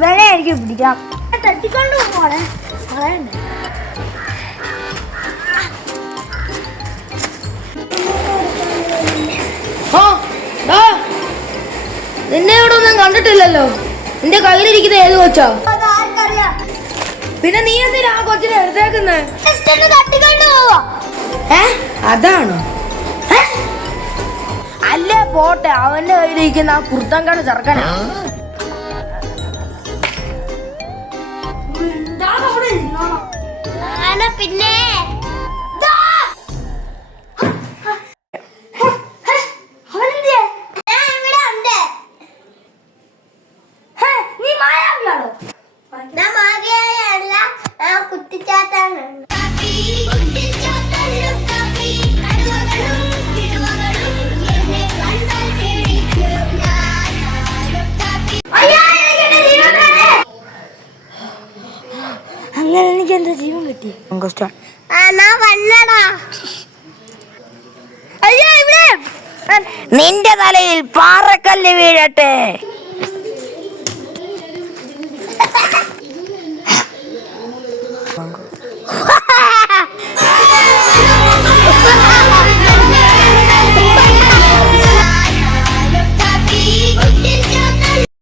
ഇവനെ എനിക്ക് പിടിക്കാം. തട്ടിക്കൊണ്ട് പോണേ പറയണ്ടേ. നിന്നെ ഇവിടെ ഒന്നും കണ്ടിട്ടില്ലല്ലോ. നിന്റെ കയ്യിലിരിക്കുന്ന ഏത് കൊച്ചാ? പിന്നെ നീ എന്തിനാ ആ കൊച്ചിനെ എടുത്തേക്കുന്നേ? അതാണോ? അല്ലേ പോട്ടെ, അവന്റെ കയ്യിലിരിക്കുന്ന ആ കുർത്തങ്കാട് ചെറുക്കനാ. പിന്നെ അങ്ങനെ എനിക്ക് എന്താ ജീവൻ കിട്ടി. നിന്റെ തലയിൽ പാറക്കല്ല് വീഴട്ടെ.